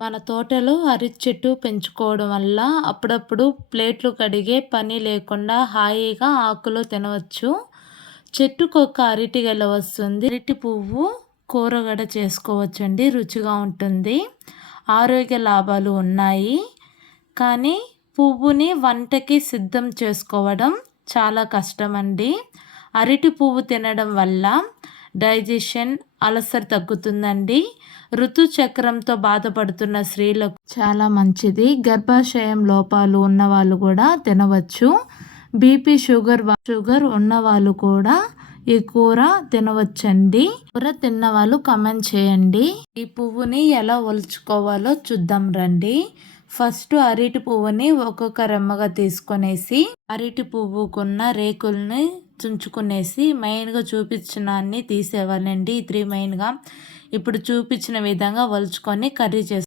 మన తోటలో అరటి చెట్టు పెంచుకోవడం వల్ల అప్పుడప్పుడు ప్లేట్లు కడిగే పని లేకుండా హాయిగా ఆకులు తినవచ్చు. చెట్టుకొక అరటి గెల వస్తుంది. అరటి పువ్వు కూరగడ చేసుకోవచ్చండి, రుచిగా ఉంటుంది. ఆరోగ్య లాభాలు ఉన్నాయి. కానీ పువ్వుని వంటకి సిద్ధం చేసుకోవడం చాలా కష్టమండి. అరటి పువ్వు తినడం వల్ల డైజెషన్, అలసర తగ్గుతుందండి. ఋతుచక్రంతో బాధపడుతున్న స్త్రీలకు చాలా మంచిది. గర్భాశయం లోపాలు ఉన్నవాళ్ళు కూడా తినవచ్చు. బీపీ, షుగర్ ఉన్నవాళ్ళు కూడా ఈ కూర తినవచ్చండి. కూర తిన్నవాళ్ళు కామెంట్ చేయండి. ఈ పువ్వుని ఎలా ఒలుచుకోవాలో చూద్దాం రండి. ఫస్ట్ అరటి పువ్వుని ఒక్కొక్క రెమ్మగా తీసుకొనేసి అరటి పువ్వుకున్న రేకుల్ని తుంచుకునేసి మెయిన్గా చూపించిన అన్ని తీసేవాళ్ళండి. ఈ 3 మెయిన్గా ఇప్పుడు చూపించిన విధంగా ఒలుచుకొని కర్రీ